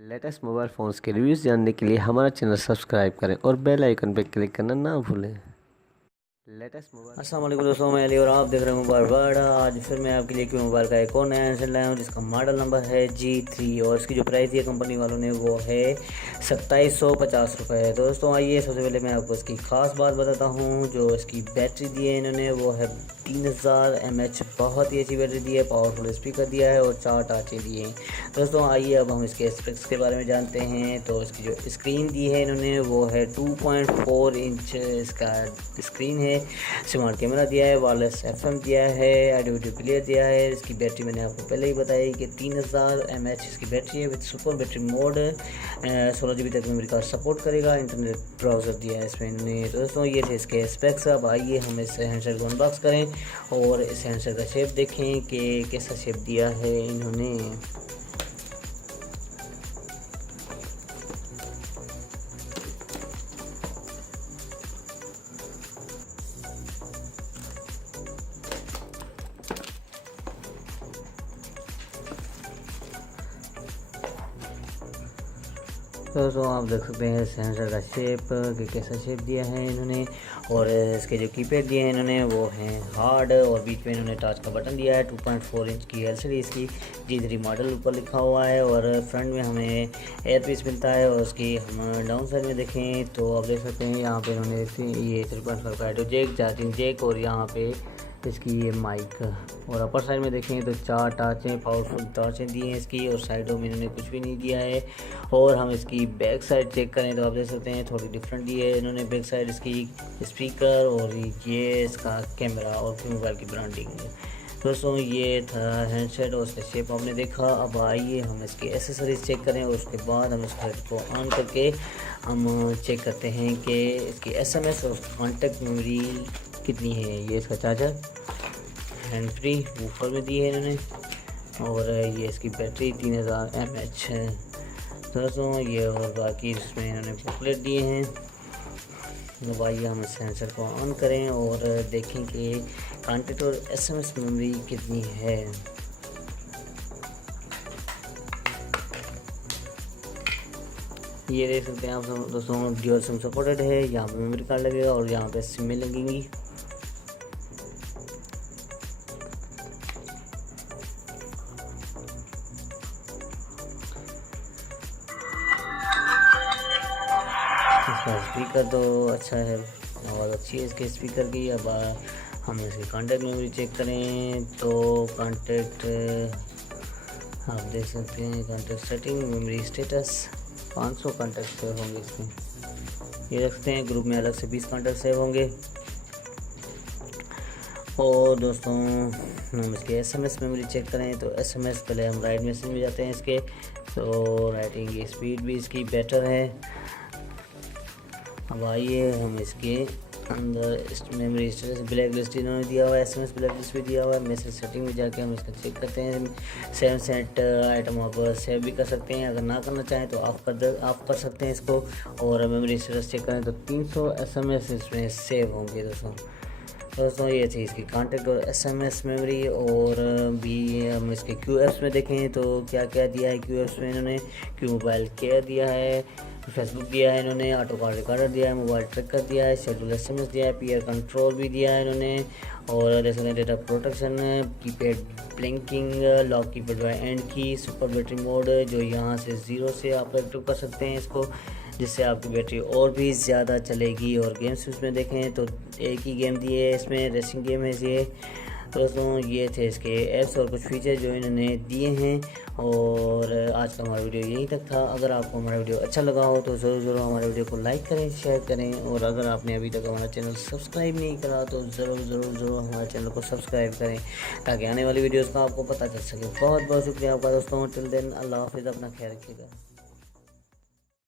Latest mobile phones के reviews जानने के लिए हमारा चैनल सब्सक्राइब करें और बेल आइकन पर क्लिक करना ना भूलें। लेटेस्ट मोबाइल अस्सलाम वालेकुम दोस्तों, मैं अली और आप देख रहे हैं मोबाइल वर्ल्ड। आज फिर मैं आपके लिए मोबाइल का एक और नया हैंडसेट लाया हूँ जिसका मॉडल नंबर है G3 और इसकी जो प्राइस है कंपनी वालों ने वो है 2750 रुपये। दोस्तों आइए सबसे पहले मैं आपको इसकी ख़ास बात बताता हूँ। जो इसकी बैटरी दी है इन्होंने वो है 3000 mAh, बहुत ही अच्छी बैटरी दी है, पावरफुल स्पीकर दिया है और 4 टाँचे दिए हैं। दोस्तों आइए अब हम इसके स्पेक्स के बारे में जानते हैं। तो इसकी जो स्क्रीन दी है इन्होंने वो है 2.4 इंच इसका स्क्रीन है। स्मार्ट कैमरा दिया है, वायरलेस FM दिया है, ऑडियो वीडियो प्लेयर दिया है। इसकी बैटरी मैंने आपको पहले ही बताई कि 3000 mAh इसकी बैटरी है with super battery mode. 16 GB तक मेमोरी कार्ड सपोर्ट करेगा। इंटरनेट ब्राउज़र दिया है इसमें इन्होंने। तो दोस्तों ये थे इसके स्पेक्स। अब आइए हम इस हैंडसेट को अनबॉक्स करें और इस हैंडसेट का शेप देखें कि कैसा शेप दिया है इन्होंने। दोस्तों आप देख सकते हैं सेंसर का शेप कि कैसा शेप दिया है इन्होंने। और इसके जो कीपैड दिए हैं इन्होंने वो हैं हार्ड और बीच में इन्होंने टच का बटन दिया है। 2.4 इंच की LCD इसकी G3 मॉडल ऊपर लिखा हुआ है और फ्रंट में हमें एयरपीस मिलता है। और उसकी हम डाउन साइड में देखें तो आप देख सकते हैं यहाँ पे इन्होंने ये 3.5 का ऑडियो जैक, चार्जिंग जैक और यहाँ पे इसकी ये माइक। और अपर साइड में देखें तो 4 टाँचें, पावरफुल टाँचें दी हैं इसकी और साइडों में इन्होंने कुछ भी नहीं दिया है। और हम इसकी बैक साइड चेक करें तो आप देख सकते हैं थोड़ी डिफरेंट दी है इन्होंने बैक साइड इसकी स्पीकर और ये इसका कैमरा और मोबाइल की ब्रांडिंग। दोस्तों ये था हैंडसेट और उसका शेप आपने देखा। अब आइए हम इसकी एसेसरीज चेक करें और उसके बाद हम इस हेड को ऑन करके हम चेक करते हैं कि इसकी SMS और कॉन्टेक्ट मेमोरी कितनी है। ये इसका चार्जर हैंड फ्री वूफर में दी है इन्होंने और ये इसकी बैटरी 3000 mAh है। दोस्तों ये और बाकी इसमें इन्होंने बुकलेट दिए हैं। अब आइए हम इस सेंसर को ऑन करें और देखें कि कॉन्टेक्ट और SMS मेमोरी कितनी है। ये देख सकते हैं आप दोस्तों ड्यूअल सिम सपोर्टेड है। यहाँ पे मेमोरी कार्ड लगेगा और यहाँ पे सिमें लगेंगी। इसका स्पीकर तो अच्छा है, आवाज़ अच्छी है इसके स्पीकर की। अब हम इसकी कॉन्टेक्ट मेमोरी चेक करें तो कॉन्टेक्ट आप देख सकते हैं contact setting memory status 500 contact save होंगे इसमें। ये रखते हैं ग्रुप में अलग से 20 कॉन्टेक्ट सेव होंगे। और दोस्तों हम इसके SMS मेमोरी चेक करें तो SMS पहले हम राइट मैसेज में जाते हैं इसके। तो राइटिंग की स्पीड भी इसकी बेटर है। अब आइए हम इसके अंदर मेमोरी स्टेटस ब्लैक लिस्ट इन्होंने दिया हुआ है, SMS ब्लैक लिस्ट भी दिया हुआ है। मैसेज सेटिंग में जाके हम इसका चेक करते हैं। 7 सेंट आइटम आप सेव भी कर सकते हैं, अगर ना करना चाहें तो ऑफ कर सकते हैं इसको। और मेमोरी स्टेटस चेक करें तो 300 SMS इसमें सेव होंगे। दोस्तों ये थी इसकी कॉन्टेक्ट और SMS मेमोरी। और भी हम इसके QFs में देखें तो क्या क्या दिया है QFs में इन्होंने। Q मोबाइल केयर दिया है, फेसबुक दिया है इन्होंने, ऑटो कॉल रिकॉर्डर दिया है, मोबाइल ट्रैकर दिया है, शेड्यूल SMS दिया है, पीआर कंट्रोल भी दिया है इन्होंने। और जैसे data protection, keypad blinking, lock keypad by and key, super battery mode जो यहाँ से 0 से आप एक्टिव कर सकते हैं इसको, जिससे आपकी बैटरी और भी ज़्यादा चलेगी। और गेम्स उसमें देखें तो एक ही गेम दिए है इसमें, रेसिंग गेम है ये। दोस्तों ये थे इसके ऐप्स और कुछ फीचर जो इन्होंने दिए हैं। और आज का हमारा वीडियो यहीं तक था। अगर आपको हमारा वीडियो अच्छा लगा हो तो ज़रूर हमारे वीडियो को लाइक करें, शेयर करें। और अगर आपने अभी तक हमारा चैनल सब्सक्राइब नहीं करा तो ज़रूर हमारे चैनल को सब्सक्राइब करें ताकि आने वाली वीडियोज़ का आपको पता चल सके। बहुत बहुत शुक्रिया आपका दोस्तों। टिल देन अल्लाह हाफिज़, अपना ख्याल रखिएगा।